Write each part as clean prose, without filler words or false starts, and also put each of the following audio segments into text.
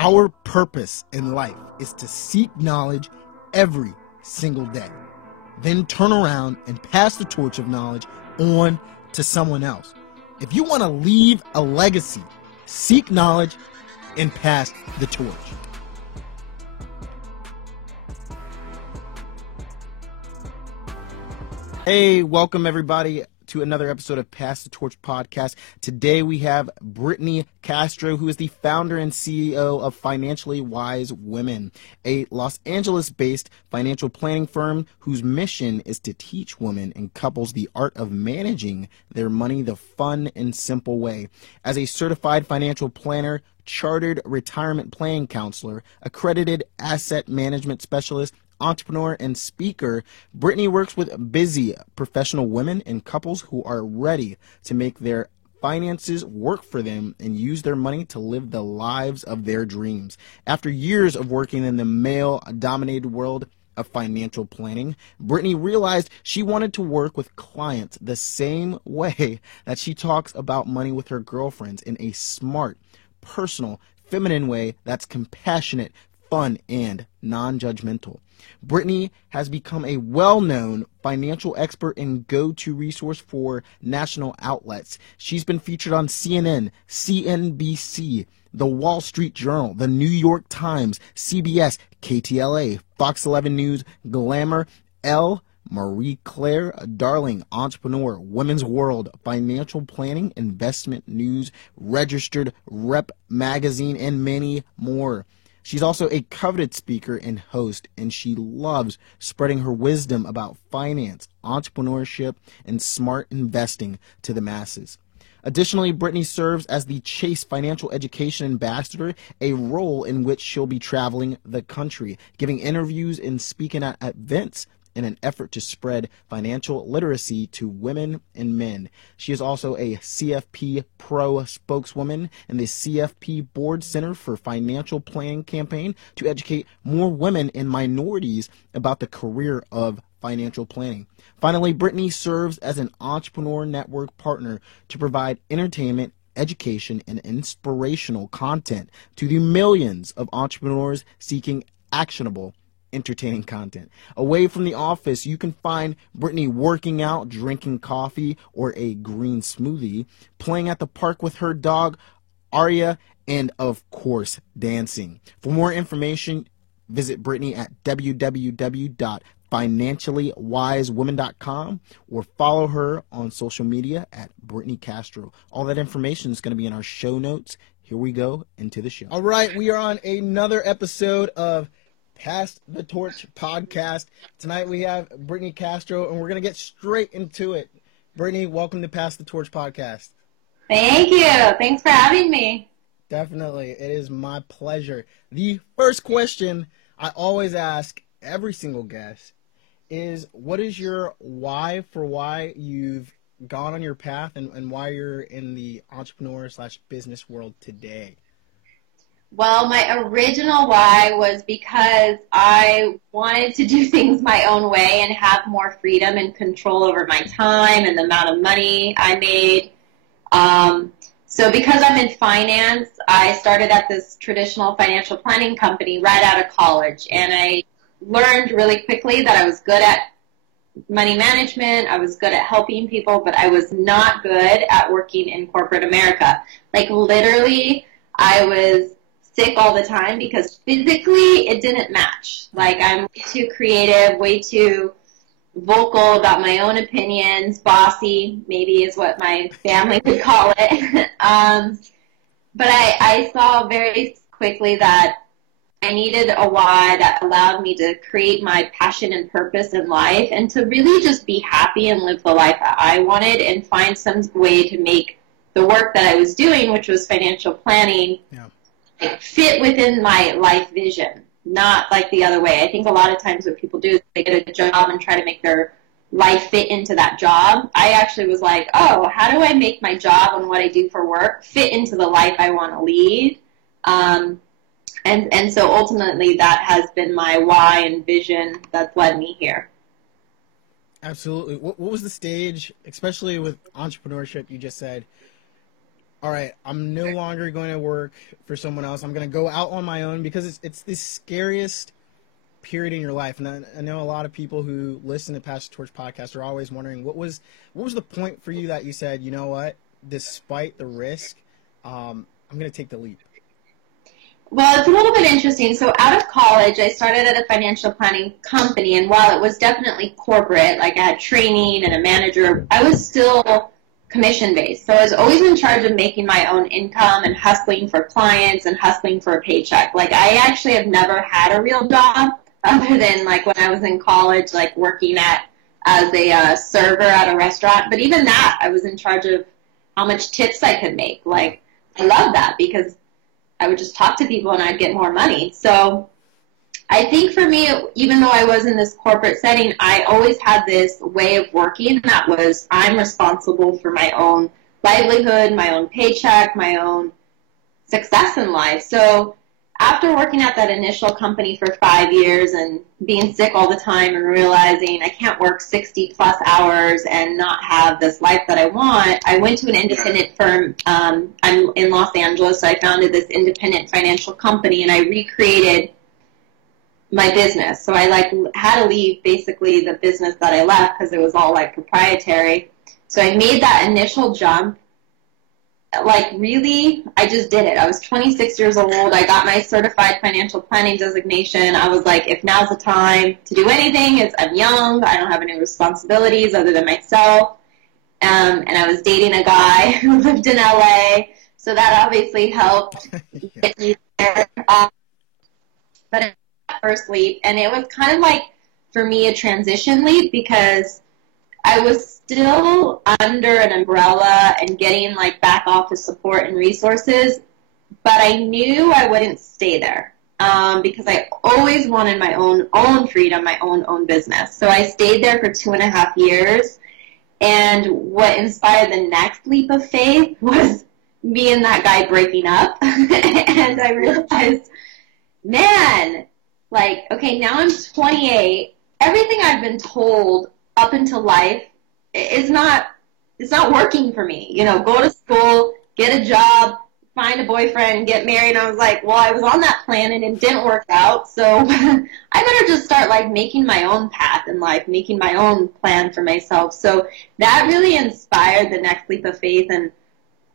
Our purpose in life is to seek knowledge every single day, then turn around and pass the torch of knowledge on to someone else. If you want to leave a legacy, seek knowledge and pass the torch. Hey, welcome everybody to another episode of Pass the Torch podcast. Today we have Brittany Castro, who is the founder and CEO of Financially Wise Women, a Los Angeles-based financial planning firm whose mission is to teach women and couples the art of managing their money the fun and simple way. As a certified financial planner, chartered retirement planning counselor, accredited asset management specialist, entrepreneur, and speaker, Brittany works with busy professional women and couples who are ready to make their finances work for them and use their money to live the lives of their dreams. After years of working in the male-dominated world of financial planning, Brittany realized she wanted to work with clients the same way that she talks about money with her girlfriends, in a smart, personal, feminine way that's compassionate, fun, and non-judgmental. Brittany has become a well-known financial expert and go-to resource for national outlets. She's been featured on CNN, CNBC, The Wall Street Journal, The New York Times, CBS, KTLA, Fox 11 News, Glamour, Elle, Marie Claire, Darling, Entrepreneur, Women's World, Financial Planning, Investment News, Registered Rep Magazine, and many more. She's also a coveted speaker and host, and she loves spreading her wisdom about finance, entrepreneurship, and smart investing to the masses. Additionally, Brittany serves as the Chase Financial Education Ambassador, a role in which she'll be traveling the country, giving interviews and speaking at events in an effort to spread financial literacy to women and men. She is also a CFP Pro spokeswoman and the CFP Board Center for Financial Planning campaign to educate more women and minorities about the career of financial planning. Finally, Brittany serves as an Entrepreneur Network partner to provide entertainment, education, and inspirational content to the millions of entrepreneurs seeking actionable, entertaining content. Away from the office, you can find Brittany working out, drinking coffee or a green smoothie, playing at the park with her dog, Arya, and of course, dancing. For more information, visit Brittany at www.financiallywisewomen.com or follow her on social media at Brittany Castro. All that information is going to be in our show notes. Here we go into the show. All right, we are on another episode of Pass the Torch podcast. Tonight we have Brittany Castro, and we're going to get straight into it. Brittany, welcome to Pass the Torch podcast. Thank you. Thanks for having me. Definitely. It is my pleasure. The first question I always ask every single guest is, what is your why for why you've gone on your path and why you're in the entrepreneur/business world today? Well, my original why was because I wanted to do things my own way and have more freedom and control over my time and the amount of money I made. So because I'm in finance, I started at this traditional financial planning company right out of college, and I learned really quickly that I was good at money management, I was good at helping people, but I was not good at working in corporate America. Like, literally, I was sick all the time because physically it didn't match. Like, I'm way too creative, way too vocal about my own opinions, bossy maybe is what my family would call it. But I saw very quickly that I needed a why that allowed me to create my passion and purpose in life and to really just be happy and live the life that I wanted and find some way to make the work that I was doing, which was financial planning, fit within my life vision, not like the other way. I think a lot of times what people do is they get a job and try to make their life fit into that job. I actually was like, oh, how do I make my job and what I do for work fit into the life I want to lead? And so ultimately that has been my why and vision that's led me here. Absolutely. What was the stage, especially with entrepreneurship, you just said, all right, I'm no longer going to work for someone else. I'm going to go out on my own, because it's the scariest period in your life. And I know a lot of people who listen to Pass the Torch podcast are always wondering, what was the point for you that you said, you know what, despite the risk, I'm going to take the leap? Well, it's a little bit interesting. So out of college, I started at a financial planning company, and while it was definitely corporate, like I had training and a manager, I was still commission-based. So I was always in charge of making my own income and hustling for clients and hustling for a paycheck. Like, I actually have never had a real job other than, like, when I was in college, like, working as a server at a restaurant. But even that, I was in charge of how much tips I could make. Like, I love that because I would just talk to people and I'd get more money. So I think for me, even though I was in this corporate setting, I always had this way of working that was, I'm responsible for my own livelihood, my own paycheck, my own success in life. So after working at that initial company for 5 years and being sick all the time and realizing I can't work 60 plus hours and not have this life that I want, I went to an independent firm. I'm in Los Angeles, so I founded this independent financial company, and I recreated my business. So I had to leave basically the business that I left because it was all proprietary. So I made that initial jump. Really, I just did it. I was 26 years old. I got my certified financial planning designation. I was like, if now's the time to do anything, I'm young. I don't have any responsibilities other than myself. And I was dating a guy who lived in LA. So that obviously helped get me there. But it was first leap, and it was kind of for me, a transition leap, because I was still under an umbrella and getting back office support and resources, but I knew I wouldn't stay there because I always wanted my own freedom, my own business. So I stayed there for 2.5 years, and what inspired the next leap of faith was me and that guy breaking up, and I realized, man, okay, now I'm 28. Everything I've been told up until life it's not working for me. Go to school, get a job, find a boyfriend, get married. And I was like, well, I was on that plan and it didn't work out. So I better just start making my own path in life, making my own plan for myself. So that really inspired the next leap of faith. And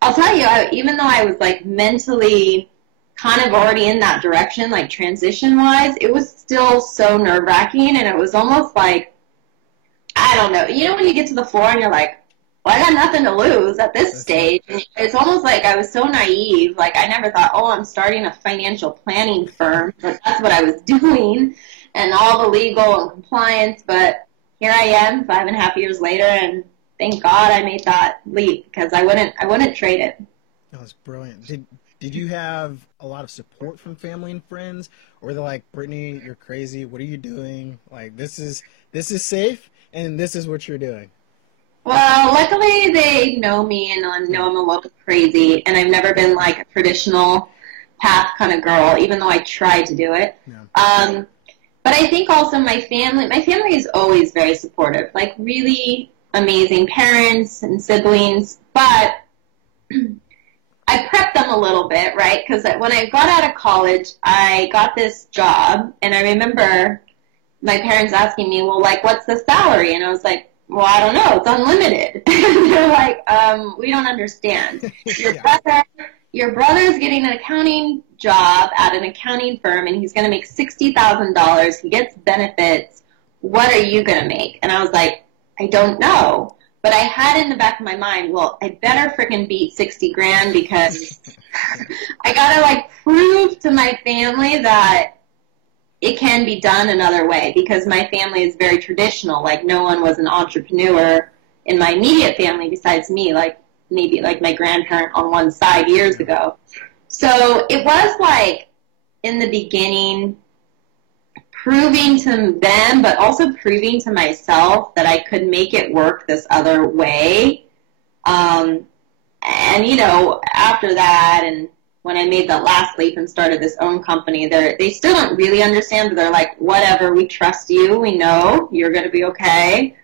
I'll tell you, even though I was mentally kind of already in that direction, transition-wise, it was still so nerve-wracking, and it was almost I don't know. When you get to the floor and you're like, well, I got nothing to lose at this stage. And it's almost I was so naive. I never thought, oh, I'm starting a financial planning firm. But that's what I was doing, and all the legal and compliance. But here I am 5.5 years later, and thank God I made that leap, because I wouldn't trade it. That was brilliant. Did you have a lot of support from family and friends, or were they like, Brittany, you're crazy. What are you doing? This is safe, and this is what you're doing? Well, luckily they know me and know I'm a little crazy, and I've never been a traditional path kind of girl, even though I tried to do it. Yeah. But I think also my family is always very supportive, really amazing parents and siblings, but I prepped them a little bit, right? Because when I got out of college, I got this job, and I remember my parents asking me, well, what's the salary? And I was like, well, I don't know. It's unlimited. They're like, we don't understand. Your brother's getting an accounting job at an accounting firm, and he's going to make $60,000. He gets benefits. What are you going to make? And I was like, I don't know. But I had in the back of my mind, well, I better freaking beat 60 grand, because I got to prove to my family that it can be done another way, because my family is very traditional. No one was an entrepreneur in my immediate family besides me, maybe my grandparent on one side years ago. So it was in the beginning, proving to them, but also proving to myself that I could make it work this other way. And, after that, and when I made that last leap and started this own company, they still don't really understand, but they're like, whatever, we trust you. We know you're going to be okay.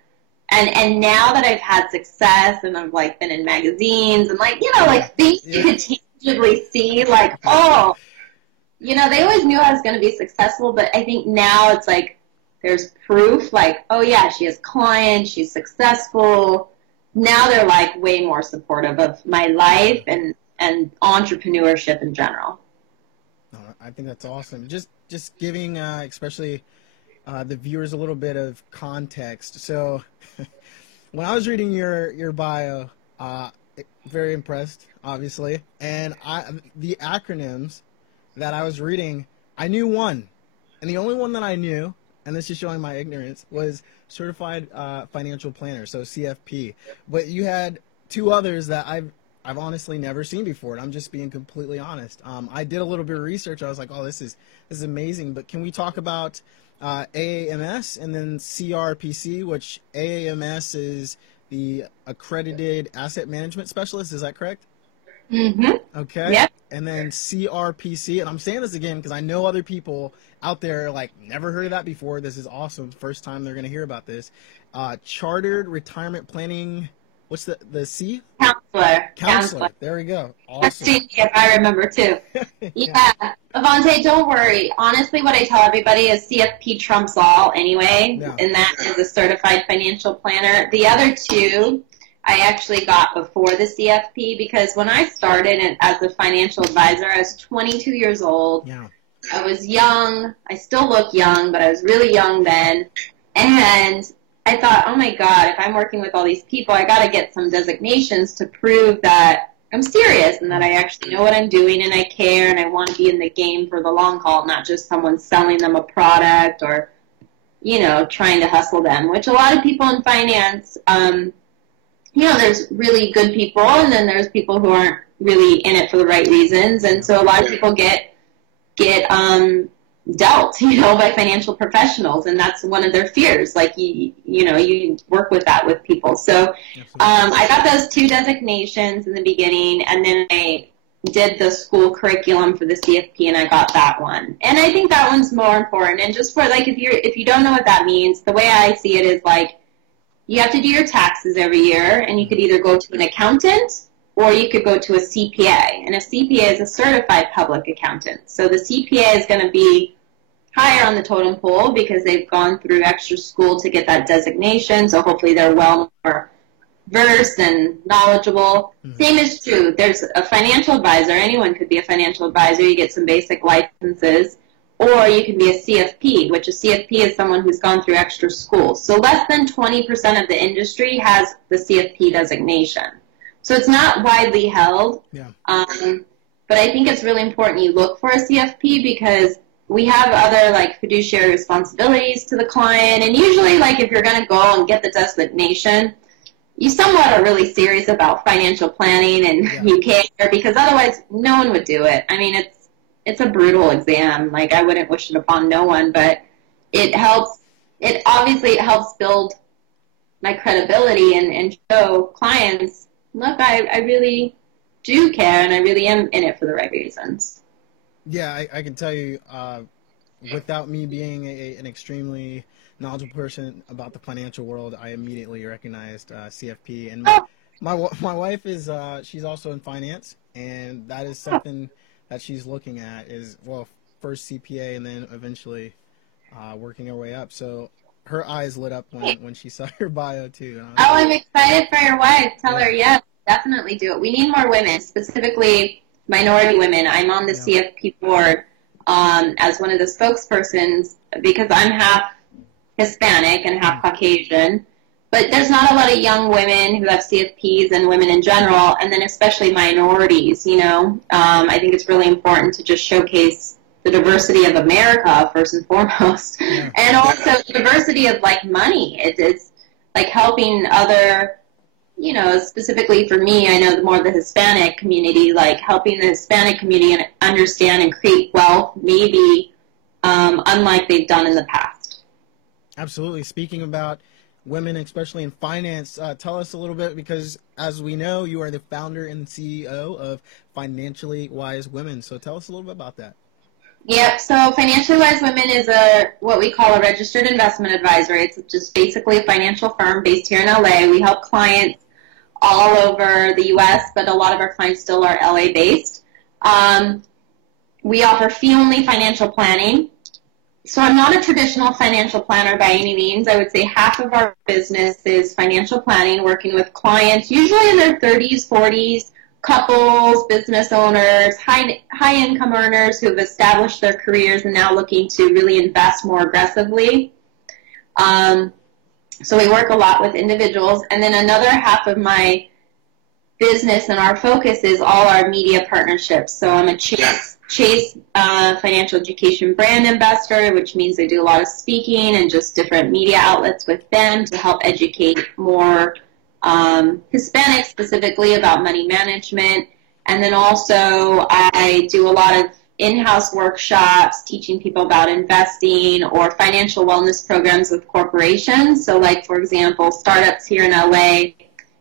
And now that I've had success and I've like been in magazines and like, you know, like things you could tangibly see, like, oh, you know, they always knew I was going to be successful, but I think now it's like there's proof, like, oh yeah, she has clients, she's successful. Now they're like way more supportive of my life and entrepreneurship in general. I think that's awesome. Just giving, especially the viewers, a little bit of context. So, when I was reading your bio, very impressed, obviously, and the acronyms that I was reading, I knew one, and the only one that I knew, and this is showing my ignorance, was Certified Financial Planner, so CFP. But you had two others that I've honestly never seen before, and I'm just being completely honest. I did a little bit of research. I was like, oh, this is amazing. But can we talk about AAMS and then CRPC, which AAMS is the Accredited Asset Management Specialist. Is that correct? Mm-hmm. Okay. Yep. And then CRPC, and I'm saying this again because I know other people out there like never heard of that before. This is awesome. First time they're going to hear about this. Chartered Retirement Planning. What's the C? Counselor. There we go. Awesome. That's if I remember too. Yeah. Avante, don't worry. Honestly, what I tell everybody is CFP trumps all anyway, and that is a certified financial planner. The other two I actually got before the CFP because when I started as a financial advisor, I was 22 years old. Yeah. I was young. I still look young, but I was really young then. And I thought, oh my God, if I'm working with all these people, I got to get some designations to prove that I'm serious and that I actually know what I'm doing and I care and I want to be in the game for the long haul, not just someone selling them a product or, you know, trying to hustle them, which a lot of people in finance, you know, there's really good people and then there's people who aren't really in it for the right reasons. And so a lot of people get dealt, you know, by financial professionals, and that's one of their fears. Like, you know, you work with that with people. So I got those two designations in the beginning, and then I did the school curriculum for the CFP, and I got that one. And I think that one's more important. And just for, like, if you don't know what that means, the way I see it is, like, you have to do your taxes every year, and you could either go to an accountant or you could go to a CPA. And a CPA is a certified public accountant. So the CPA is going to be higher on the totem pole because they've gone through extra school to get that designation. So hopefully they're well more versed and knowledgeable. Mm-hmm. Same is true. There's a financial advisor. Anyone could be a financial advisor. You get some basic licenses. Or you can be a CFP, which a CFP is someone who's gone through extra school. So less than 20% of the industry has the CFP designation. So it's not widely held. Yeah. But I think it's really important you look for a CFP because we have other, like, fiduciary responsibilities to the client. And usually, like, if you're going to go and get the designation, you somewhat are really serious about financial planning and you care because otherwise no one would do it. I mean, it's a brutal exam. Like, I wouldn't wish it upon no one, but it helps. It obviously helps build my credibility and show clients, look, I really do care and I really am in it for the right reasons. Yeah, I can tell you, without me being an extremely knowledgeable person about the financial world, I immediately recognized CFP. And my wife is she's also in finance, and that is something that she's looking at is, well, first CPA and then eventually working her way up. So her eyes lit up when she saw your bio too. I'm excited for your wife. Tell her, yes, definitely do it. We need more women, specifically minority women. I'm on the CFP board as one of the spokespersons because I'm half Hispanic and half Caucasian. But there's not a lot of young women who have CFPs and women in general, and then especially minorities, you know. I think it's really important to just showcase the diversity of America, first and foremost, and also the diversity of, like, money. It's like helping other, you know, specifically for me, I know more of the Hispanic community, like helping the Hispanic community understand and create wealth, maybe unlike they've done in the past. Absolutely. Speaking about women, especially in finance, tell us a little bit, because as we know, you are the founder and CEO of Financially Wise Women. So tell us a little bit about that. Yep. So Financially Wise Women is what we call a registered investment advisor. It's just basically a financial firm based here in LA. We help clients all over the U.S., but a lot of our clients still are LA based. We offer fee-only financial planning. So I'm not a traditional financial planner by any means. I would say half of our business is financial planning, working with clients, usually in their 30s, 40s, couples, business owners, high-income earners who have established their careers and now looking to really invest more aggressively. So we work a lot with individuals. And then another half of my business and our focus is all our media partnerships. So I'm a Chase Financial Education brand ambassador, which means I do a lot of speaking and just different media outlets with them to help educate more Hispanics specifically about money management. And then also I do a lot of in-house workshops teaching people about investing or financial wellness programs with corporations. So like, for example, startups here in LA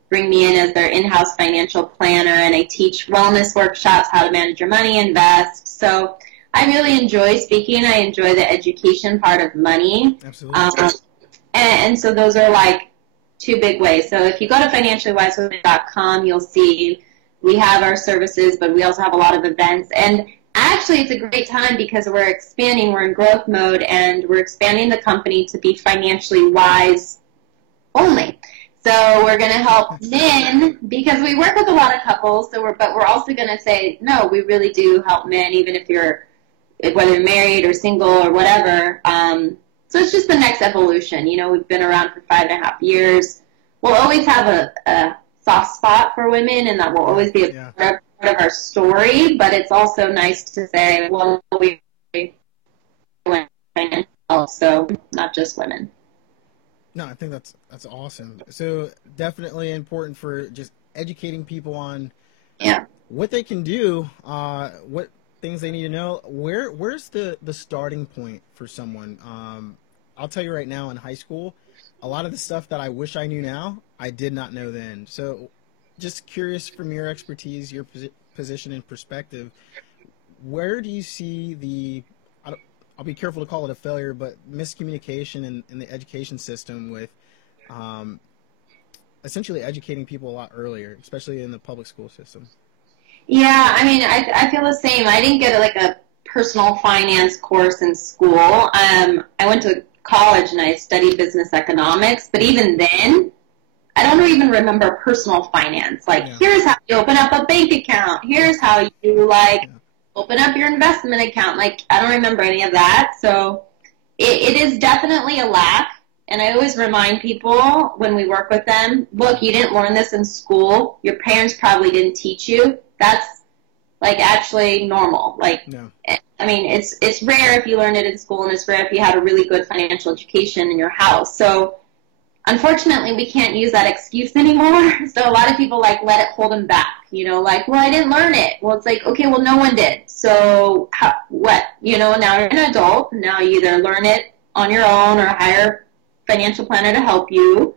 bring me in as their in-house financial planner, and I teach wellness workshops, how to manage your money, invest. So I really enjoy speaking. I enjoy the education part of money. Absolutely. And so those are like two big ways. So if you go to financiallywisewomen.com, you'll see we have our services, but we also have a lot of events. And actually, it's a great time because we're expanding. We're in growth mode, and we're expanding the company to be financially wise only. So we're going to help men because we work with a lot of couples. But we're also going to say, no, we really do help men, even if whether you're married or single or whatever. So it's just the next evolution. You know, we've been around for 5.5 years. We'll always have a soft spot for women, and that will always be a part of our story. But it's also nice to say, well, we women also, not just women. No, I think that's awesome. So definitely important for just educating people on what they can do, what things they need to know. Where's the starting point for someone? I'll tell you right now, in high school, a lot of the stuff that I wish I knew now, I did not know then. So just curious from your expertise, your position and perspective, where do you see I'll be careful to call it a failure, but miscommunication in the education system with essentially educating people a lot earlier, especially in the public school system? Yeah, I mean, I feel the same. I didn't get like a personal finance course in school. I went to college and I studied business economics, but even then, I don't even remember personal finance. Like, here's how you open up a bank account. Here's how you open up your investment account. Like, I don't remember any of that. So it is definitely a lack. And I always remind people when we work with them, look, you didn't learn this in school. Your parents probably didn't teach you. That's like actually normal. Like, I mean, it's rare if you learned it in school, and it's rare if you had a really good financial education in your house. So unfortunately, we can't use that excuse anymore. So a lot of people let it hold them back. You know, like, well, I didn't learn it. Well, it's like, okay, well, no one did. So what? You know, now you're an adult. Now you either learn it on your own or hire a financial planner to help you.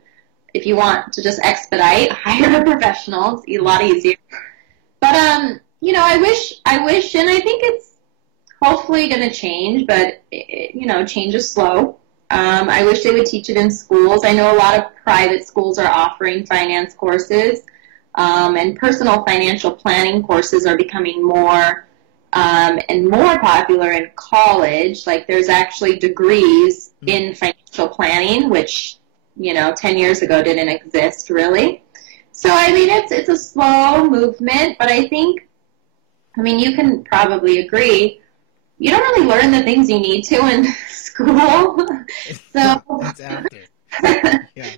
If you want to just expedite, hire a professional. It's a lot easier. But, you know, I wish, and I think it's hopefully going to change, but, change is slow. I wish they would teach it in schools. I know a lot of private schools are offering finance courses, and personal financial planning courses are becoming more and more popular in college. Like, there's actually degrees in financial planning, which, 10 years ago didn't exist really. So, I mean, it's a slow movement, but I think, you can probably agree, you don't really learn the things you need to in school. So, it's after. Yeah.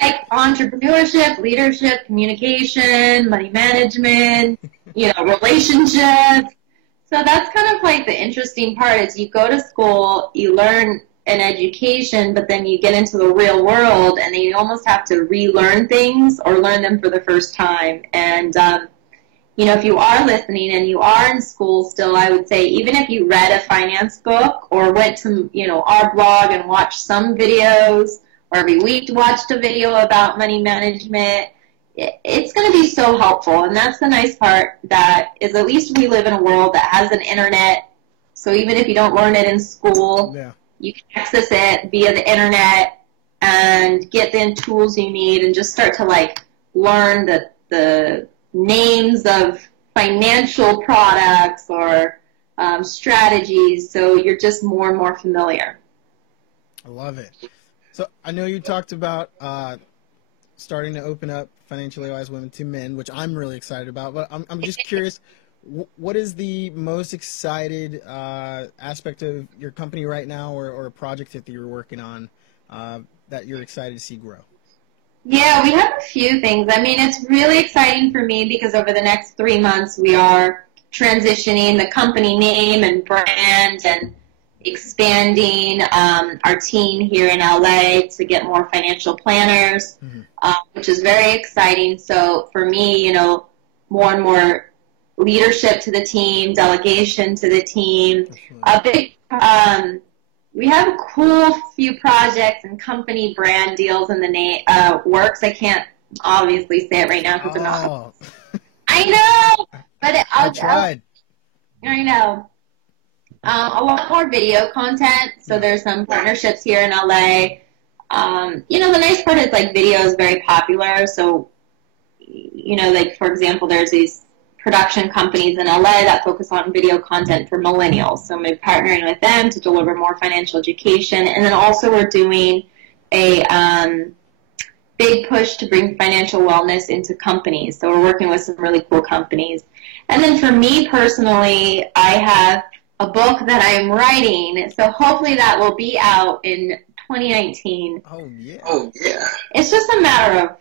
Like entrepreneurship, leadership, communication, money management, relationships. So that's kind of like the interesting part is you go to school, you learn an education, but then you get into the real world and then you almost have to relearn things or learn them for the first time. And, if you are listening and you are in school still, I would say even if you read a finance book or went to, our blog and watched some videos or every week watched a video about money management, it's going to be so helpful. And that's the nice part, that is at least we live in a world that has an internet So even if you don't learn it in school, you can access it via the internet and get the tools you need and just start to like learn the names of financial products or strategies, so you're just more and more familiar. I love it. So I know you talked about starting to open up Financially Wise Women to men, which I'm really excited about, but I'm just curious, what is the most excited aspect of your company right now, or a project that you're working on that you're excited to see grow? Yeah, we have a few things. I mean, it's really exciting for me because over the next 3 months we are transitioning the company name and brand and expanding our team here in LA to get more financial planners, which is very exciting. So for me, you know, more and more leadership to the team, delegation to the team. A big, we have a cool few projects and company brand deals in the works. I can't obviously say it right now because they're not. I know, but I tried. I know. A lot more video content. So there's some partnerships here in LA. You know, the nice part is like video is very popular. So, you know, like for example, there's these production companies in LA that focus on video content for millennials. So we're partnering with them to deliver more financial education. And then also we're doing a big push to bring financial wellness into companies. So we're working with some really cool companies. And then for me personally, I have a book that I'm writing. So hopefully that will be out in 2019. Oh, yeah. Oh, yeah. It's just a matter of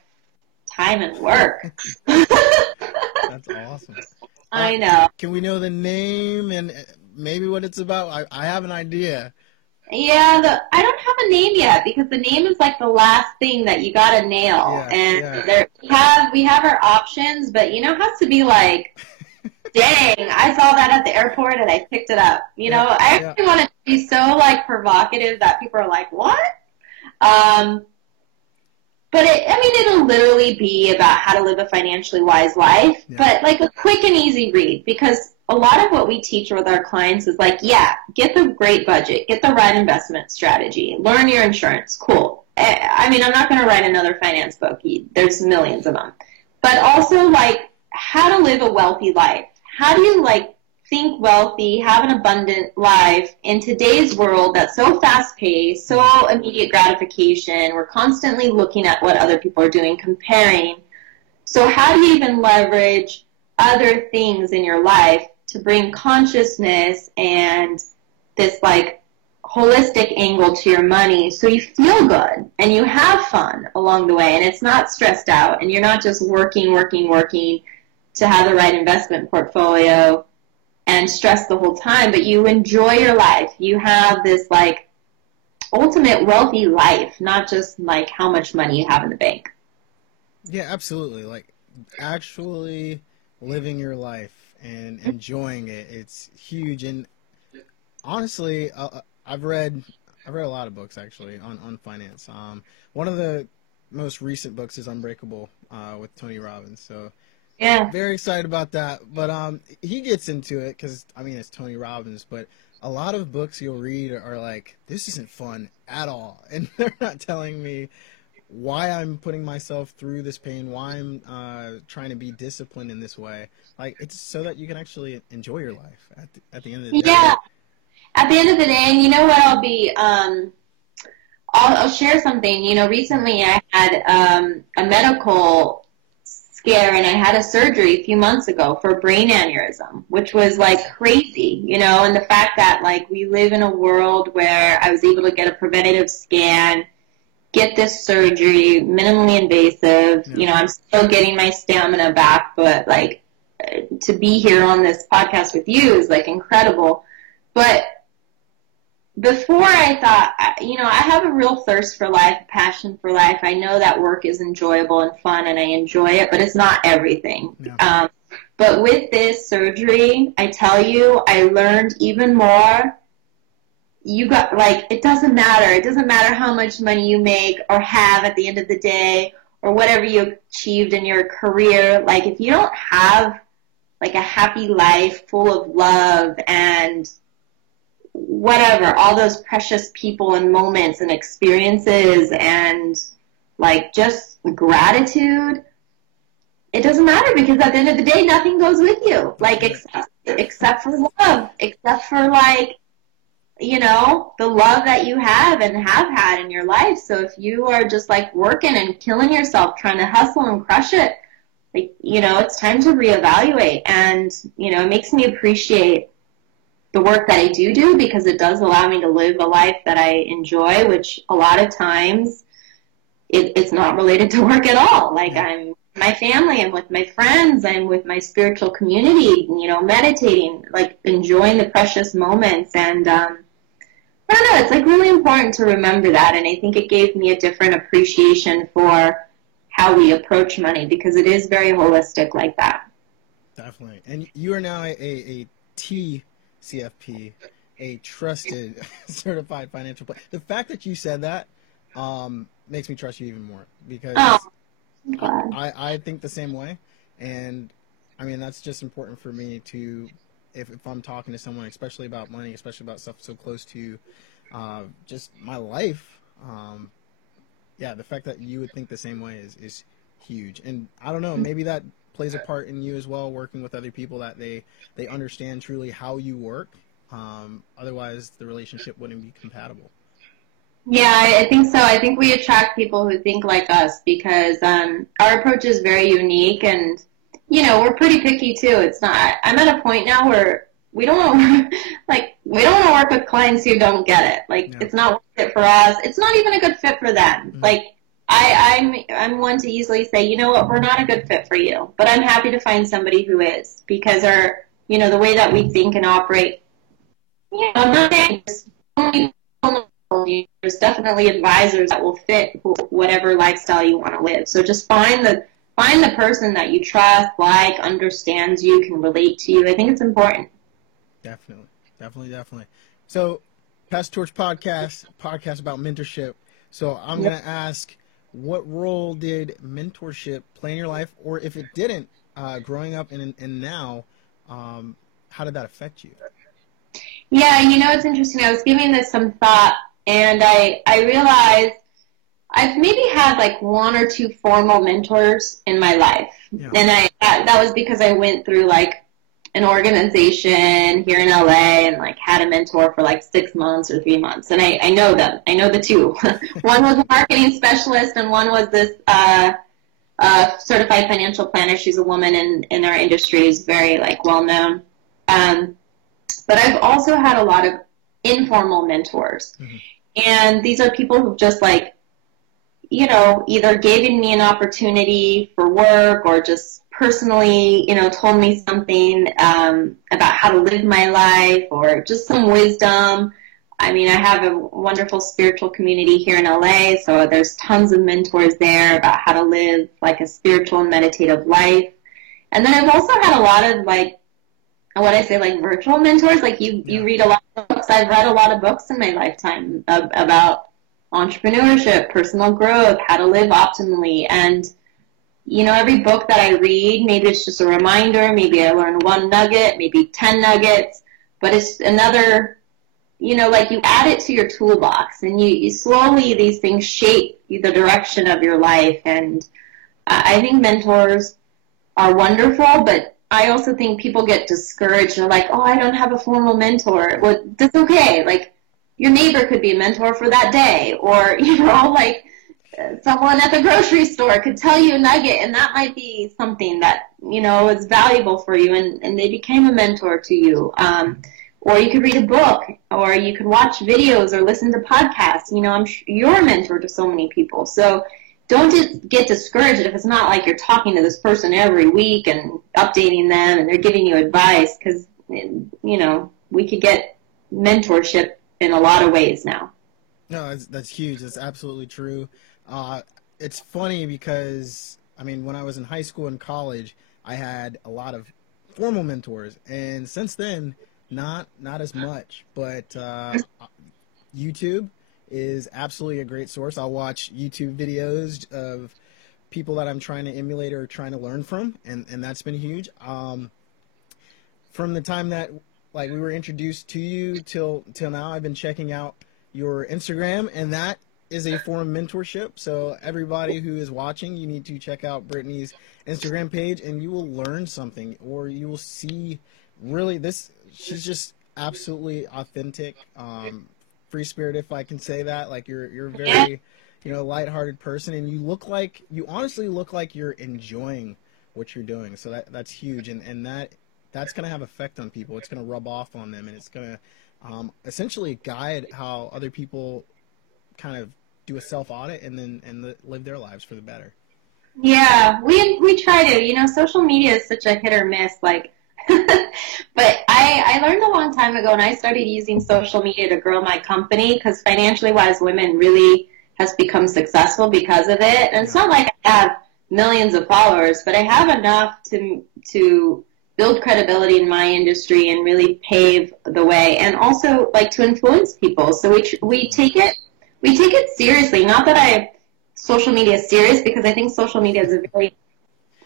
time and work. That's awesome. I know. Can we know the name and maybe what it's about? I have an idea. Yeah, I don't have a name yet because the name is like the last thing that you gotta nail. We have our options, but you know, it has to be like, dang, I saw that at the airport and I picked it up. You know, I actually want it to be so like provocative that people are like, what? But it'll literally be about how to live a financially wise life, but like a quick and easy read, because a lot of what we teach with our clients is like, get the great budget, get the right investment strategy, learn your insurance, cool. I mean, I'm not going to write another finance book. There's millions of them. But also like how to live a wealthy life. How do you like think wealthy, have an abundant life in today's world that's so fast-paced, so immediate gratification? We're constantly looking at what other people are doing, comparing. So how do you even leverage other things in your life to bring consciousness and this like holistic angle to your money so you feel good and you have fun along the way and it's not stressed out and you're not just working to have the right investment portfolio and stress the whole time, but you enjoy your life. You have this like ultimate wealthy life, not just like how much money you have in the bank. Yeah, absolutely. Like actually living your life and enjoying it. It's huge. And honestly, I've read a lot of books actually on finance. One of the most recent books is Unbreakable with Tony Robbins. So yeah, very excited about that. But he gets into it because, I mean, it's Tony Robbins. But a lot of books you'll read are like, this isn't fun at all. And they're not telling me why I'm putting myself through this pain, why I'm trying to be disciplined in this way. Like, it's so that you can actually enjoy your life at the end of the day. Yeah. At the end of the day, and you know what, I'll share something. You know, recently I had a medical scare and I had a surgery a few months ago for a brain aneurysm, which was like crazy, you know, and the fact that like we live in a world where I was able to get a preventative scan, get this surgery, minimally invasive, you know, I'm still getting my stamina back, but like to be here on this podcast with you is like incredible. But before I thought, you know, I have a real thirst for life, passion for life. I know that work is enjoyable and fun and I enjoy it, but it's not everything. Yeah. But with this surgery, I tell you, I learned even more. You got, like, it doesn't matter. It doesn't matter how much money you make or have at the end of the day or whatever you achieved in your career. Like, if you don't have, like, a happy life full of love and whatever, all those precious people and moments and experiences and like just gratitude, it doesn't matter, because at the end of the day, nothing goes with you, like except for love, except for like, you know, the love that you have and have had in your life. So if you are just like working and killing yourself, trying to hustle and crush it, like, you know, it's time to reevaluate. And, you know, it makes me appreciate the work that I do, because it does allow me to live a life that I enjoy, which a lot of times it's not related to work at all. Like, I'm my family, I'm with my friends, I'm with my spiritual community, you know, meditating, like enjoying the precious moments. And I don't know, it's like really important to remember that. And I think it gave me a different appreciation for how we approach money, because it is very holistic like that. Definitely. And you are now a TCFP, a trusted certified financial planner. The fact that you said that makes me trust you even more, because I think the same way. And I mean, that's just important for me to, if I'm talking to someone, especially about money, especially about stuff so close to just my life, yeah, the fact that you would think the same way is huge. And I don't know, maybe that plays a part in you as well, working with other people, that they understand truly how you work. Otherwise, the relationship wouldn't be compatible. Yeah, I think so. I think we attract people who think like us, because our approach is very unique, and, you know, we're pretty picky too. It's not, I'm at a point now where we don't want to, like, we don't want to work with clients who don't get it. Like, It's not worth it for us. It's not even a good fit for them. Mm-hmm. Like, I'm one to easily say, you know what, we're not a good fit for you, but I'm happy to find somebody who is, because our, you know, the way that we think and operate, you know, I'm not saying there's definitely advisors that will fit whatever lifestyle you want to live. So just find the person that you trust, like, understands you, can relate to you. I think it's important. Definitely. So, Pass the Torch podcast about mentorship. So I'm going to ask, what role did mentorship play in your life? Or if it didn't, growing up and now, how did that affect you? Yeah, you know, it's interesting. I was giving this some thought, and I realized I've maybe had like one or two formal mentors in my life. Yeah. And that was because I went through like an organization here in LA and like had a mentor for like 6 months or 3 months. And I know them. I know the two. One was a marketing specialist, and one was this certified financial planner. She's a woman in our industry, is very like well known. But I've also had a lot of informal mentors. Mm-hmm. And these are people who've just like, you know, either given me an opportunity for work or just personally, you know, told me something about how to live my life, or just some wisdom. I mean, I have a wonderful spiritual community here in LA, so there's tons of mentors there about how to live like a spiritual and meditative life. And then I've also had a lot of like, what I say, like virtual mentors. Like you read a lot of books. I've read a lot of books in my lifetime about entrepreneurship, personal growth, how to live optimally. And, you know, every book that I read, maybe it's just a reminder, maybe I learn one nugget, maybe 10 nuggets, but it's another, you know, like you add it to your toolbox, and you slowly, these things shape the direction of your life. And I think mentors are wonderful, but I also think people get discouraged. They're like, oh, I don't have a formal mentor. Well, that's okay. Like, your neighbor could be a mentor for that day, or, you know, like someone at the grocery store could tell you a nugget, and that might be something that, you know, is valuable for you, and they became a mentor to you. Or you could read a book, or you could watch videos or listen to podcasts. You know, you're a mentor to so many people. So don't just get discouraged if it's not like you're talking to this person every week and updating them and they're giving you advice, because, you know, we could get mentorship in a lot of ways now. No, that's huge. That's absolutely true. It's funny because, I mean, when I was in high school and college, I had a lot of formal mentors, and since then, not as much. But YouTube is absolutely a great source. I'll watch YouTube videos of people that I'm trying to emulate or trying to learn from, and that's been huge. From the time that like we were introduced to you till now. I've been checking out your Instagram, and that is a form of mentorship. So everybody who is watching, you need to check out Brittany's Instagram page, and you will learn something, or you will see really this. She's just absolutely authentic, free spirit, if I can say that. Like you're very, lighthearted person, and you honestly look like you're enjoying what you're doing. So that's huge, and that's going to have effect on people. It's going to rub off on them, and it's going to essentially guide how other people kind of do a self-audit and live their lives for the better. Yeah, we try to. Social media is such a hit or miss. Like, but I learned a long time ago, and I started using social media to grow my company because Financially Wise Women really has become successful because of it. And it's not like I have millions of followers, but I have enough to build credibility in my industry and really pave the way, and also like to influence people. So we take it seriously. Not that social media is serious, because I think social media is a very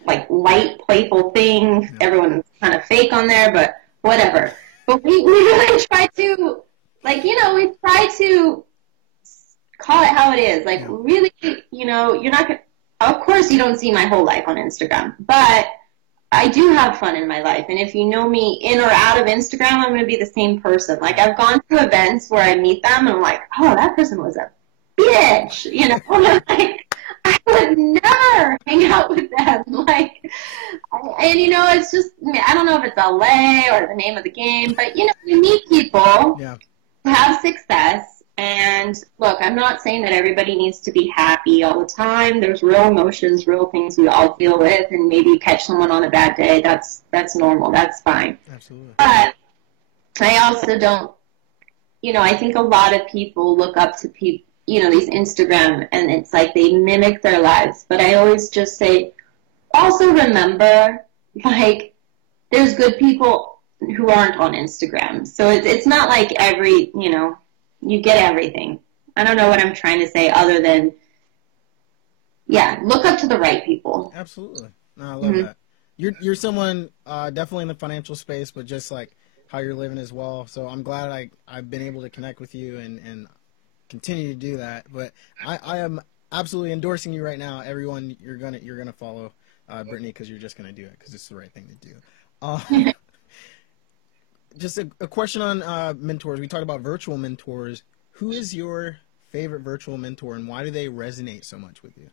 like light, playful thing. Yeah. Everyone's kind of fake on there, but whatever. But we really try to, we try to call it how it is. Like, really, you're not going to, of course you don't see my whole life on Instagram, but I do have fun in my life. And if you know me in or out of Instagram, I'm going to be the same person. Like, I've gone to events where I meet them and I'm like, oh, that person was a bitch, like, I would never hang out with them. Like, it's just, I don't know if it's LA or the name of the game, but, you meet people who have success. And look, I'm not saying that everybody needs to be happy all the time. There's real emotions, real things we all deal with, and maybe you catch someone on a bad day. That's normal. That's fine. Absolutely. But I also don't, I think a lot of people look up to people, these Instagram, and it's like they mimic their lives. But I always just say, also remember, like, there's good people who aren't on Instagram. So it's not like every, you get everything. I don't know what I'm trying to say other than, look up to the right people. Absolutely. No, I love that. You're someone definitely in the financial space, but just like how you're living as well. So I'm glad I've been able to connect with you and continue to do that. But I am absolutely endorsing you right now. Everyone, you're gonna follow Brittany, because you're just gonna do it because it's the right thing to do. Just a question on mentors. We talked about virtual mentors. Who is your favorite virtual mentor, and why do they resonate so much with you?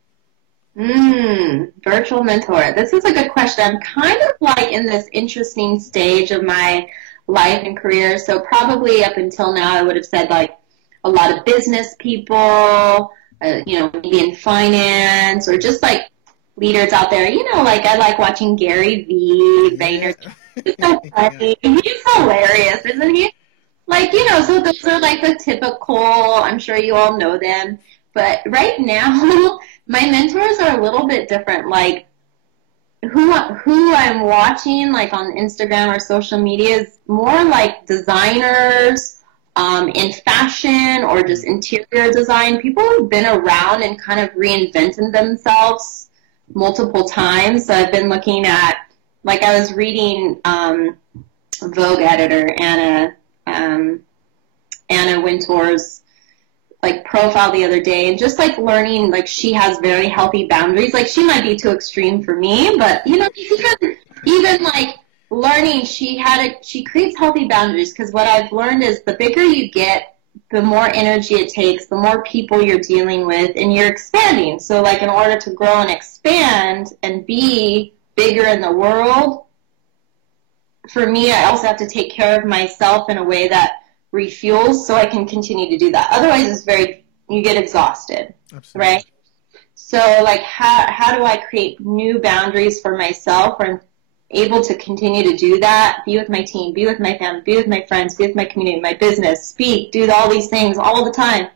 Virtual mentor. This is a good question. I'm kind of like in this interesting stage of my life and career. So probably up until now, I would have said like a lot of business people, maybe in finance, or just like leaders out there. Like I like watching Gary V. Vaynerchuk. He's so funny. He's hilarious, isn't he? Like, so those are like the typical, I'm sure you all know them. But right now, my mentors are a little bit different. Like, who I'm watching, like on Instagram or social media, is more like designers in fashion or just interior design. People who've been around and kind of reinvented themselves multiple times. So I've been looking at, like, I was reading Vogue editor Anna Wintour's like profile the other day, and just like learning, like, she has very healthy boundaries. Like, she might be too extreme for me, but even like learning, she creates healthy boundaries, because what I've learned is the bigger you get, the more energy it takes, the more people you're dealing with, and you're expanding. So like, in order to grow and expand and be bigger in the world, for me, I also have to take care of myself in a way that refuels, so I can continue to do that. Otherwise, you get exhausted. Absolutely. Right? So like, how do I create new boundaries for myself where I'm able to continue to do that, be with my team, be with my family, be with my friends, be with my community, my business, speak, do all these things all the time,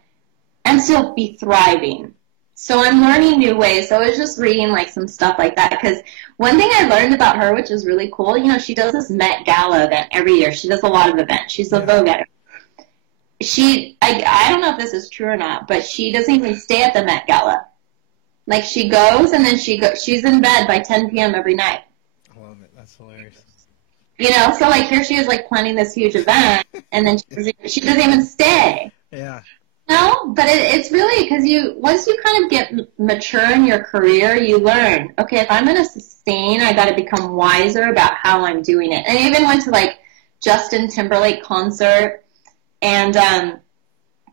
and still be thriving. So I'm learning new ways. So I was just reading like some stuff like that, because one thing I learned about her, which is really cool, she does this Met Gala event every year. She does a lot of events. She's a Vogue editor. I don't know if this is true or not, but she doesn't even stay at the Met Gala. Like, she goes and then she's in bed by 10 p.m. every night. I love it. That's hilarious. So like here she is like planning this huge event, and then she doesn't even stay. Yeah. No, but it's really because once you kind of get mature in your career, you learn, okay, if I'm going to sustain, I got to become wiser about how I'm doing it. And I even went to like Justin Timberlake concert, and I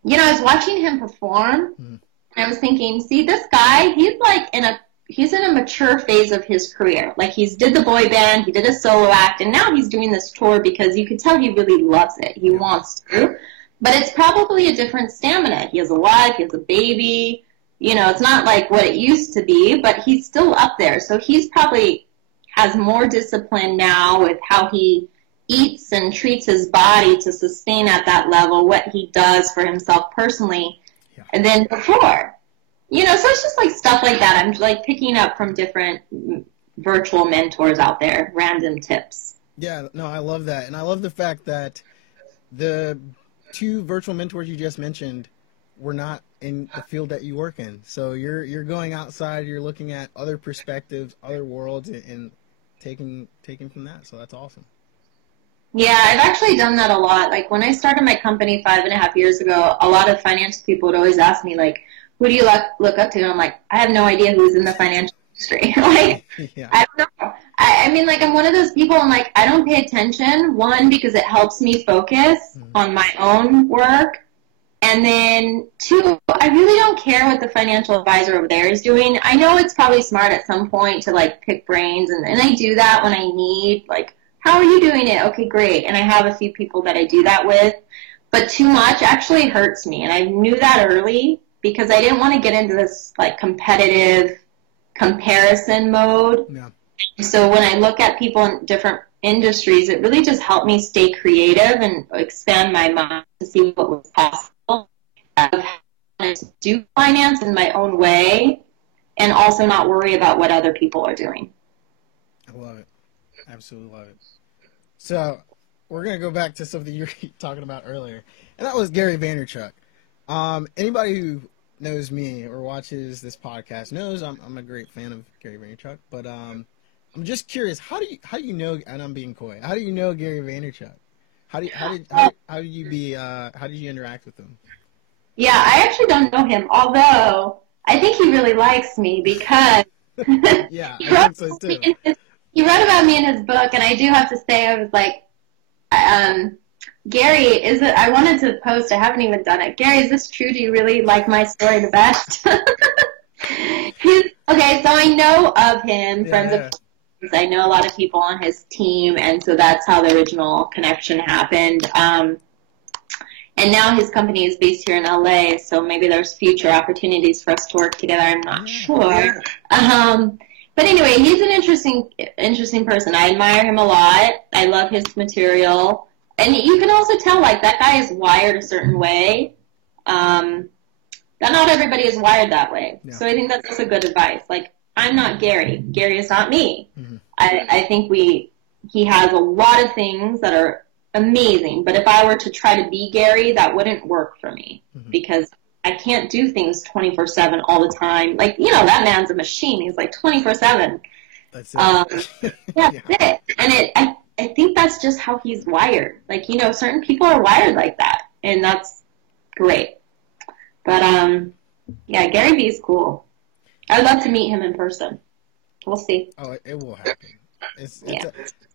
was watching him perform, and I was thinking, see, this guy, he's in a mature phase of his career. Like he's did the boy band, he did a solo act, and now he's doing this tour because you could tell he really loves it. He wants to. But it's probably a different stamina. He has a wife, he has a baby. It's not like what it used to be, but he's still up there. So he's probably has more discipline now with how he eats and treats his body to sustain at that level what he does for himself personally and then before. So it's just like stuff like that. I'm like picking up from different virtual mentors out there, random tips. Yeah, no, I love that. And I love the fact that the two virtual mentors you just mentioned were not in the field that you work in. So you're going outside, you're looking at other perspectives, other worlds, and taking from that. So that's awesome. Yeah, I've actually done that a lot. Like when I started my company 5.5 years ago, a lot of financial people would always ask me like, who do you look up to? And I'm like, I have no idea who's in the financial industry. Like, yeah. I don't know. I mean, like, I'm one of those people, I'm like, I don't pay attention. One, because it helps me focus on my own work. And then two, I really don't care what the financial advisor over there is doing. I know it's probably smart at some point to, like, pick brains. And I do that when I need, like, how are you doing it? Okay, great. And I have a few people that I do that with. But too much actually hurts me. And I knew that early because I didn't want to get into this, like, competitive comparison mode. Yeah. So when I look at people in different industries, it really just helped me stay creative and expand my mind to see what was possible. To do finance in my own way and also not worry about what other people are doing. I love it. Absolutely love it. So we're going to go back to something you were talking about earlier, and that was Gary Vaynerchuk. Anybody who knows me or watches this podcast knows I'm a great fan of Gary Vaynerchuk, but I'm just curious, how do you know, and I'm being coy, how do you know Gary Vaynerchuk? How did you interact with him? Yeah, I actually don't know him, although I think he really likes me because yeah, I think so too. He wrote about me in his book, and I do have to say, I was like, Gary, I wanted to post, I haven't even done it. Gary, is this true? Do you really like my story the best? Okay, so I know of him, friends of friends. I know a lot of people on his team, and so that's how the original connection happened. And now his company is based here in LA, so maybe there's future opportunities for us to work together. I'm not sure. But anyway, he's an interesting person. I admire him a lot. I love his material. And you can also tell, like, that guy is wired a certain way. That not everybody is wired that way. Yeah. So I think that's also good advice. Like, I'm not Gary. Gary is not me. Mm-hmm. I think he has a lot of things that are amazing. But if I were to try to be Gary, that wouldn't work for me. Mm-hmm. Because I can't do things 24/7 all the time. Like, that man's a machine. He's like 24/7. That's it. That's it. And I think that's just how he's wired. Like, certain people are wired like that, and that's great. But, Gary Vee's cool. I'd love to meet him in person. We'll see. Oh, it will happen.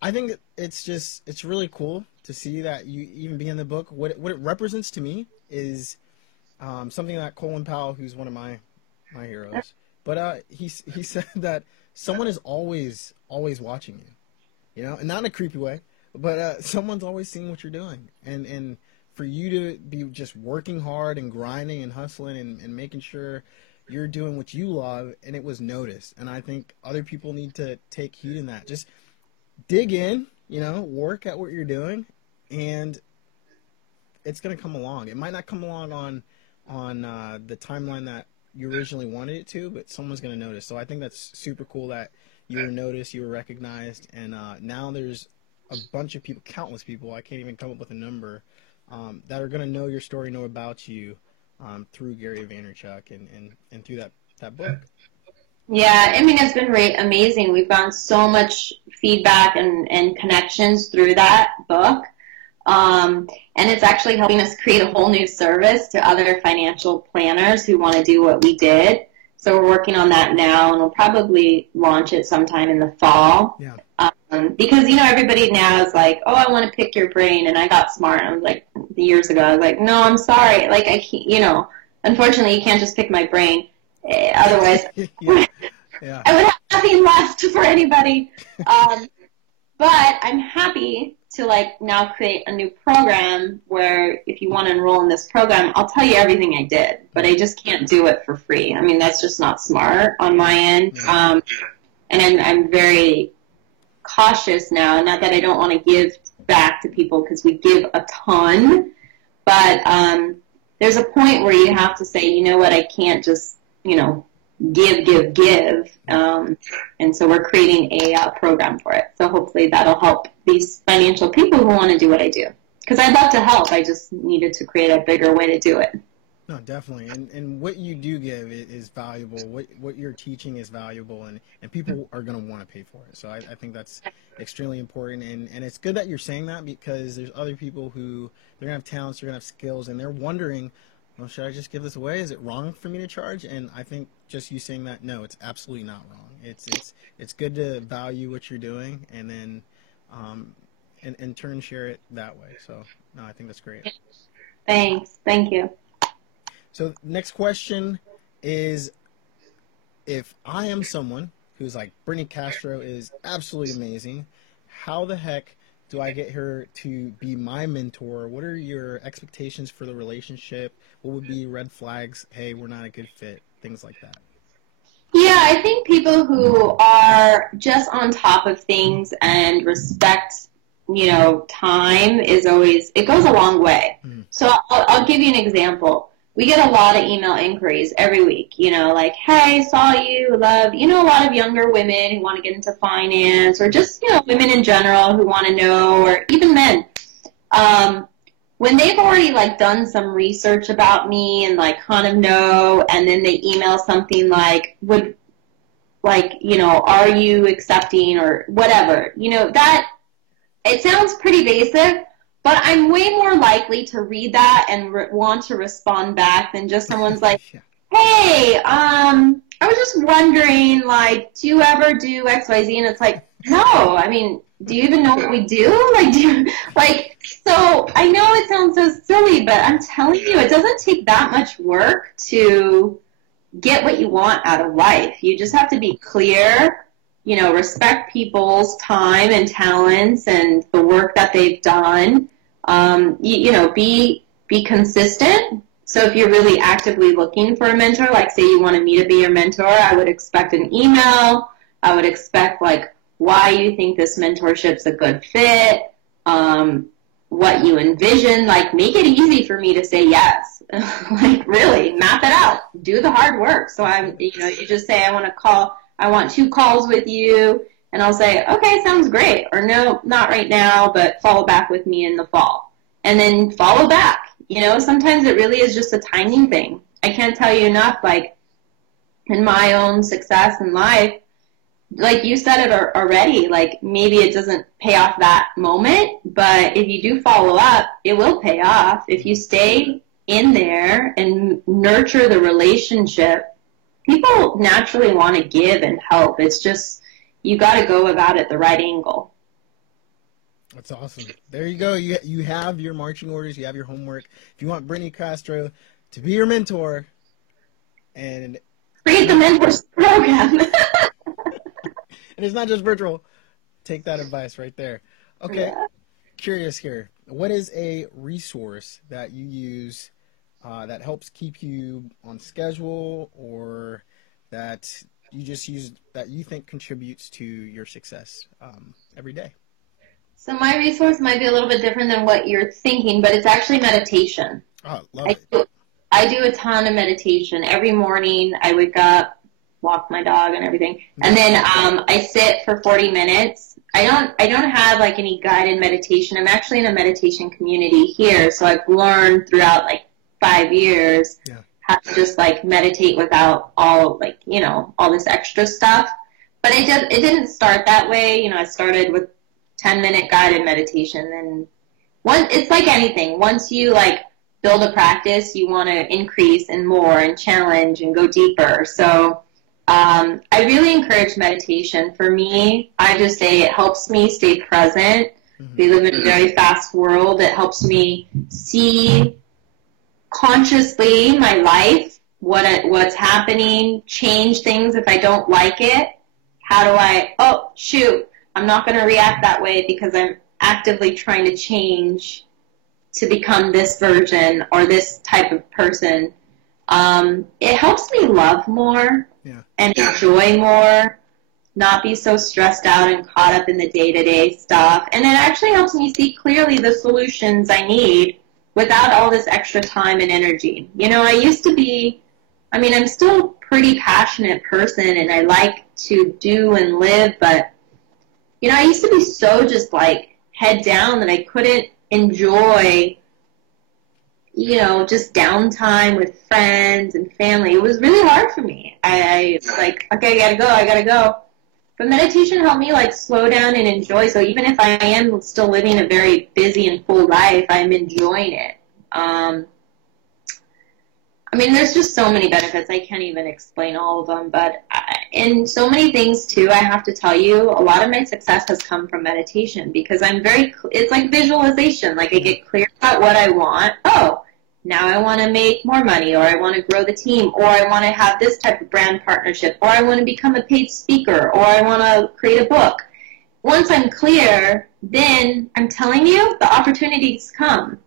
I think it's really cool to see that you even be in the book. What it represents to me is something that Colin Powell, who's one of my heroes, but he said that someone is always watching you, and not in a creepy way, but someone's always seeing what you're doing, and for you to be just working hard and grinding and hustling and making sure you're doing what you love, and it was noticed. And I think other people need to take heed in that. Just dig in, work at what you're doing, and it's going to come along. It might not come along on the timeline that you originally wanted it to, but someone's going to notice. So I think that's super cool that you were noticed, you were recognized, and now there's a bunch of people, countless people, I can't even come up with a number, that are going to know your story, know about you through Gary Vaynerchuk and through that book. Yeah, I mean, it's been amazing. We've gotten so much feedback and connections through that book. And it's actually helping us create a whole new service to other financial planners who want to do what we did. So we're working on that now, and we'll probably launch it sometime in the fall. Yeah. Because, everybody now is like, oh, I want to pick your brain. And I got smart. I was like, years ago, I was like, no, I'm sorry. Like, I can't, unfortunately, you can't just pick my brain. Otherwise, Yeah. I would have nothing left for anybody. But I'm happy to now create a new program where if you want to enroll in this program, I'll tell you everything I did, but I just can't do it for free. I mean, that's just not smart on my end. Yeah. And I'm very cautious now. Not that I don't want to give back to people, because we give a ton, but there's a point where you have to say, you know what, I can't just, give. And so we're creating a program for it. So hopefully that'll help these financial people who want to do what I do. Because I'd love to help. I just needed to create a bigger way to do it. No, definitely. And what you do give is valuable. What you're teaching is valuable, and people are going to want to pay for it. So I think that's extremely important. And it's good that you're saying that, because there's other people who, they're going to have talents, they're going to have skills, and they're wondering, well, should I just give this away? Is it wrong for me to charge? And I think just you saying that, no, it's absolutely not wrong. It's good to value what you're doing, and then in turn share it that way. So no, I think that's great. Thanks. Thank you. So next question is, if I am someone who's like, Brittany Castro is absolutely amazing, how the heck do I get her to be my mentor? What are your expectations for the relationship? What would be red flags? Hey, we're not a good fit. Things like that. Yeah, I think people who are just on top of things and respect, time is always, it goes a long way. Mm-hmm. So I'll give you an example. We get a lot of email inquiries every week, like, hey, saw you, love, a lot of younger women who want to get into finance, or just, women in general who want to know, or even men. When they've already, done some research about me and, kind of know, and then they email something are you accepting, or whatever, that, it sounds pretty basic, but I'm way more likely to read that and want to respond back than just someone's like, hey, I was just wondering, do you ever do X, Y, Z? And it's like, no, I mean, do you even know what we do? So I know it sounds so silly, but I'm telling you, it doesn't take that much work to get what you want out of life. You just have to be clear, respect people's time and talents and the work that they've done. Be consistent. So if you're really actively looking for a mentor, say you wanted me to be your mentor, I would expect an email. I would expect why you think this mentorship's a good fit, what you envision, make it easy for me to say yes. Really, map it out. Do the hard work. So you just say, I want 2 calls with you, and I'll say, okay, sounds great, or no, not right now, but follow back with me in the fall. And then follow back. Sometimes it really is just a timing thing. I can't tell you enough, in my own success in life, you said it already, maybe it doesn't pay off that moment, but if you do follow up, it will pay off. If you stay in there and nurture the relationship, people naturally want to give and help. It's just, you got to go about it the right angle. That's awesome. There you go. You have your marching orders. You have your homework. If you want Brittany Castro to be your mentor, and create the mentors program. And it's not just virtual. Take that advice right there. Okay. Yeah. Curious here. What is a resource that you use that helps keep you on schedule, or that you just use that you think contributes to your success every day? So my resource might be a little bit different than what you're thinking, but it's actually meditation. Oh, love it. I do a ton of meditation. Every morning I wake up, walk my dog and everything, and then I sit for 40 minutes. I don't have any guided meditation. I'm actually in a meditation community here, so I've learned throughout 5 years how to just like meditate without all like, you know, all this extra stuff. But it didn't start that way. You know, I started with 10-minute guided meditation, and it's like anything. Once you like build a practice, you want to increase and more and challenge and go deeper. So I really encourage meditation. For me, I just say it helps me stay present. We live in a very fast world. It helps me see consciously my life, what's happening, change things if I don't like it. How do I, oh, shoot, I'm not going to react that way because I'm actively trying to change to become this version or this type of person. It helps me love more and enjoy more, not be so stressed out and caught up in the day-to-day stuff. And it actually helps me see clearly the solutions I need without all this extra time and energy. You know, I'm still a pretty passionate person, and I like to do and live, but, you know, I used to be so just, like, head down that I couldn't enjoy, you know, just downtime with friends and family. It was really hard for me. I was like, okay, I gotta go. But meditation helped me, like, slow down and enjoy. So even if I am still living a very busy and full life, I'm enjoying it. There's just so many benefits. I can't even explain all of them. But in so many things, too, I have to tell you, a lot of my success has come from meditation because it's like visualization. Like, I get clear about what I want. Oh, now I want to make more money, or I want to grow the team, or I want to have this type of brand partnership, or I want to become a paid speaker, or I want to create a book. Once I'm clear, then I'm telling you, the opportunities come.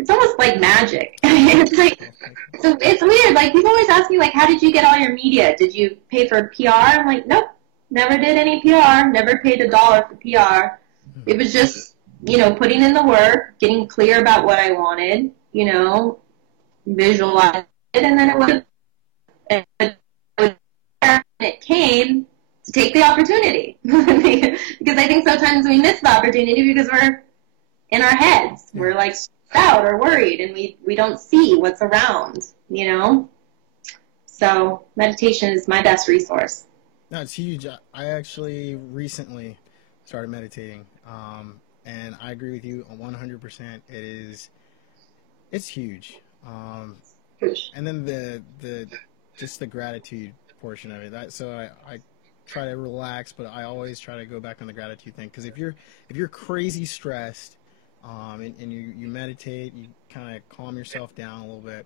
It's almost like magic. So it's weird. Like, people always ask me, like, how did you get all your media? Did you pay for PR? I'm like, nope, never did any PR, never paid $1 for PR. It was just, you know, putting in the work, getting clear about what I wanted, you know, visualize it, and then it came to take the opportunity. Because I think sometimes we miss the opportunity because we're in our heads. We're like out or worried, and we don't see what's around, you know. So meditation is my best resource. No, it's huge. I actually recently started meditating, and I agree with you 100%. It's huge. And then the just the gratitude portion of it. So I try to relax, but I always try to go back on the gratitude thing, because if you're crazy stressed, and you meditate, you kind of calm yourself down a little bit,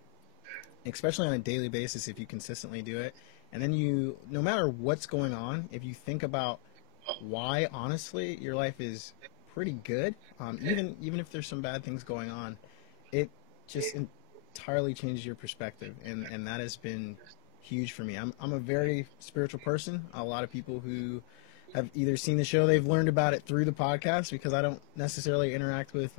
especially on a daily basis if you consistently do it. And then no matter what's going on, if you think about why, honestly, your life is pretty good, even if there's some bad things going on, it just entirely changes your perspective, and that has been huge for me. I'm a very spiritual person. A lot of people who have either seen the show, they've learned about it through the podcast, because I don't necessarily interact with,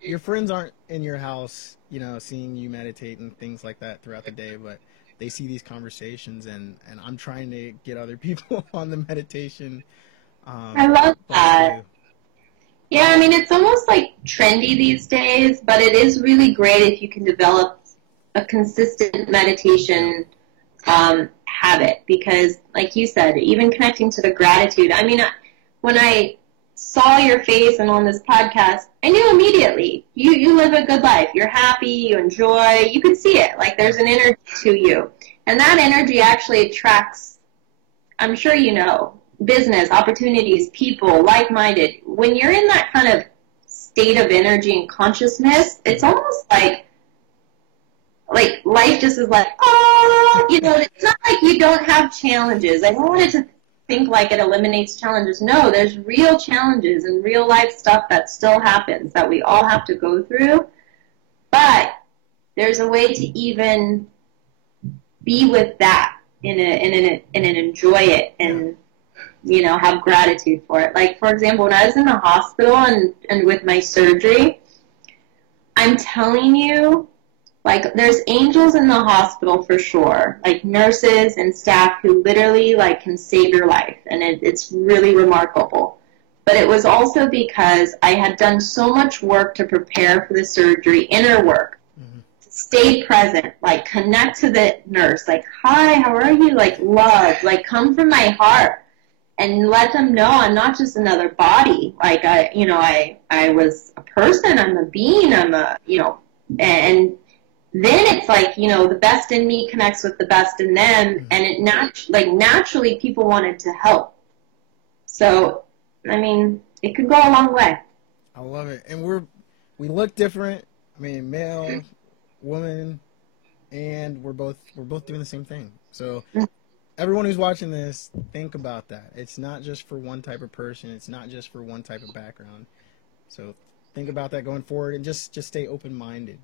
your friends aren't in your house, you know, seeing you meditate and things like that throughout the day, but they see these conversations, and I'm trying to get other people on the meditation. I love that. Yeah, it's almost like trendy these days, but it is really great if you can develop a consistent meditation habit, because like you said, even connecting to the gratitude, when I saw your face and on this podcast, I knew immediately you live a good life, you're happy, you enjoy, you could see it, like there's an energy to you, and that energy actually attracts, I'm sure you know, business opportunities, people, like-minded. When you're in that kind of state of energy and consciousness, it's almost like life just is like, oh, you know, it's not like you don't have challenges. I don't want it to think like it eliminates challenges. No, there's real challenges and real life stuff that still happens that we all have to go through. But there's a way to even be with that and enjoy it and, you know, have gratitude for it. Like, for example, when I was in the hospital and with my surgery, I'm telling you, like, there's angels in the hospital for sure, like nurses and staff who literally, like, can save your life, and it's really remarkable. But it was also because I had done so much work to prepare for the surgery, inner work, to stay present, like connect to the nurse, like, hi, how are you? Like, love, like, come from my heart, and let them know I'm not just another body. Like, I was a person, I'm a being, and then it's like, the best in me connects with the best in them, and it naturally people wanted to help. So, I mean, it could go a long way. I love it. And we look different. I mean, male, woman, and we're both doing the same thing. So everyone who's watching this, think about that. It's not just for one type of person. It's not just for one type of background. So think about that going forward, and just stay open-minded.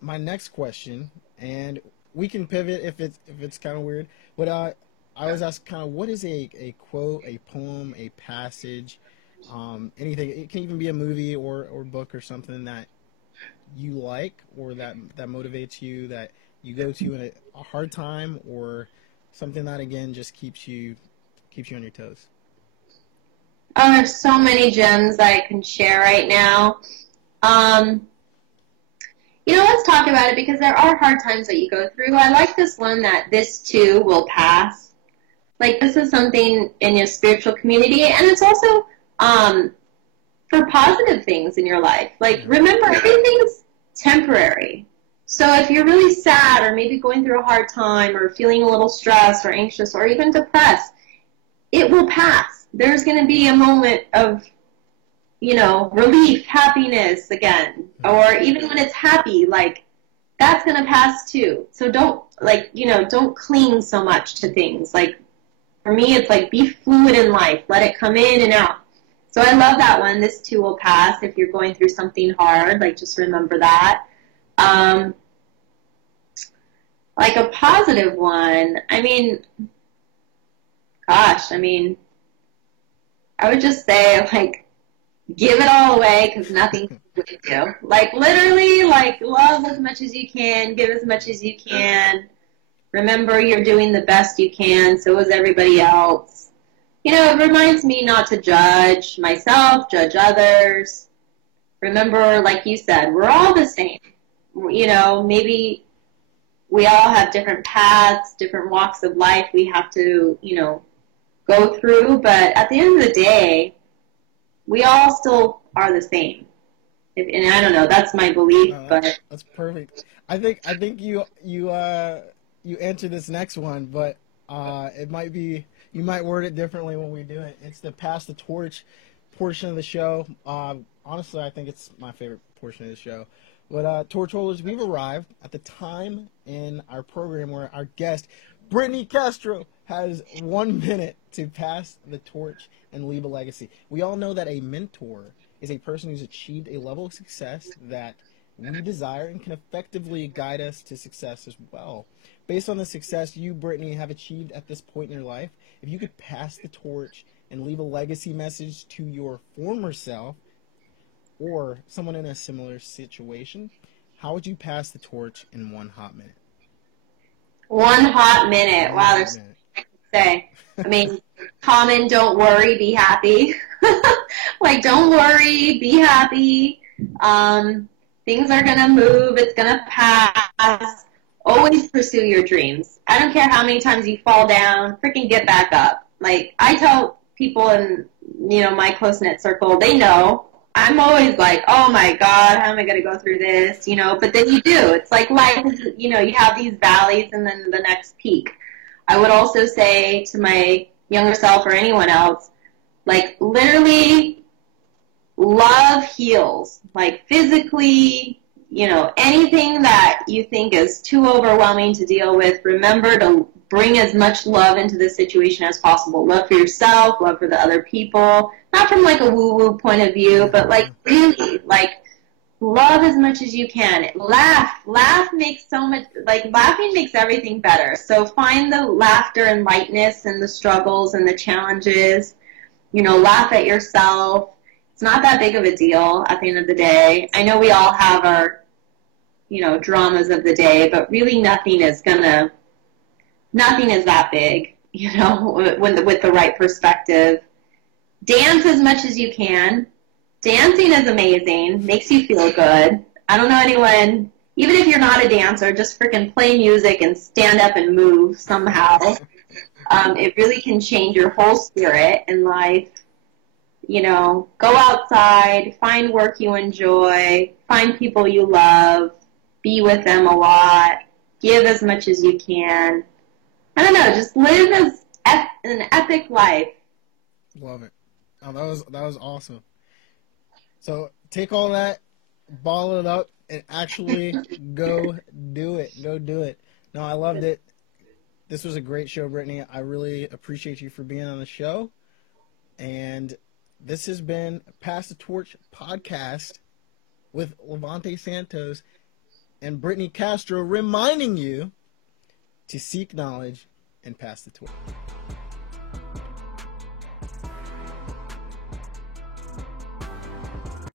My next question, and we can pivot if it's kind of weird, but I was asked kind of, what is a quote, a poem, a passage, anything. It can even be a movie or book or something that you like, or that motivates you, that you go to in a hard time, or something that, again, just keeps you on your toes. Oh, there's so many gems that I can share right now. Let's talk about it, because there are hard times that you go through. I like this one, that this too will pass. Like, this is something in your spiritual community, and it's also for positive things in your life. Like, remember, everything's temporary. So if you're really sad, or maybe going through a hard time, or feeling a little stressed or anxious or even depressed, it will pass. There's going to be a moment of, relief, happiness again. Or even when it's happy, like, that's going to pass too. So don't cling so much to things. Like, for me, it's like, be fluid in life. Let it come in and out. So I love that one. This too will pass. If you're going through something hard, like, just remember that. Like a positive one, I would just say, like, give it all away, because nothing can do. Like, literally, like, love as much as you can, give as much as you can. Remember, you're doing the best you can, so is everybody else. It reminds me not to judge myself, judge others. Remember, like you said, we're all the same. Maybe we all have different paths, different walks of life we have to, go through, but at the end of the day, we all still are the same. And I don't know, that's my belief, but that's perfect. I think you answered this next one, but it might be, you might word it differently when we do it. It's the pass the torch portion of the show. Honestly, I think it's my favorite portion of the show. But torch holders, we've arrived at the time in our program where our guest, Brittany Castro, has 1 minute to pass the torch and leave a legacy. We all know that a mentor is a person who's achieved a level of success that we desire and can effectively guide us to success as well. Based on the success you, Brittany, have achieved at this point in your life, if you could pass the torch and leave a legacy message to your former self, or someone in a similar situation, how would you pass the torch in 1 hot minute? 1 hot minute. Wow, there's so much I can say. Common, don't worry, be happy. Like, don't worry, be happy. Things are going to move. It's going to pass. Always pursue your dreams. I don't care how many times you fall down, freaking get back up. Like, I tell people in, my close-knit circle, they know. I'm always like, oh my God, how am I going to go through this? But then you do. It's like life, you have these valleys and then the next peak. I would also say to my younger self, or anyone else, like, literally, love heals. Like, physically, anything that you think is too overwhelming to deal with, remember to bring as much love into the situation as possible. Love for yourself, love for the other people. Not from, like, a woo-woo point of view, but, like, really, like, love as much as you can. Laugh makes so much, like, laughing makes everything better. So find the laughter and lightness in the struggles and the challenges. Laugh at yourself. It's not that big of a deal at the end of the day. I know we all have our, dramas of the day, but really nothing is that big, with the right perspective. Dance as much as you can. Dancing is amazing, makes you feel good. I don't know anyone, even if you're not a dancer, just freaking play music and stand up and move somehow. It really can change your whole spirit in life. You know, go outside, find work you enjoy, find people you love, be with them a lot, give as much as you can. I don't know, just live as an epic life. Love it. Oh, that was awesome. So take all that, ball it up, and actually go do it. Go do it. No, I loved it. This was a great show, Brittany. I really appreciate you for being on the show. And this has been Pass the Torch podcast with Levante Santos and Brittany Castro, reminding you to seek knowledge and pass the torch.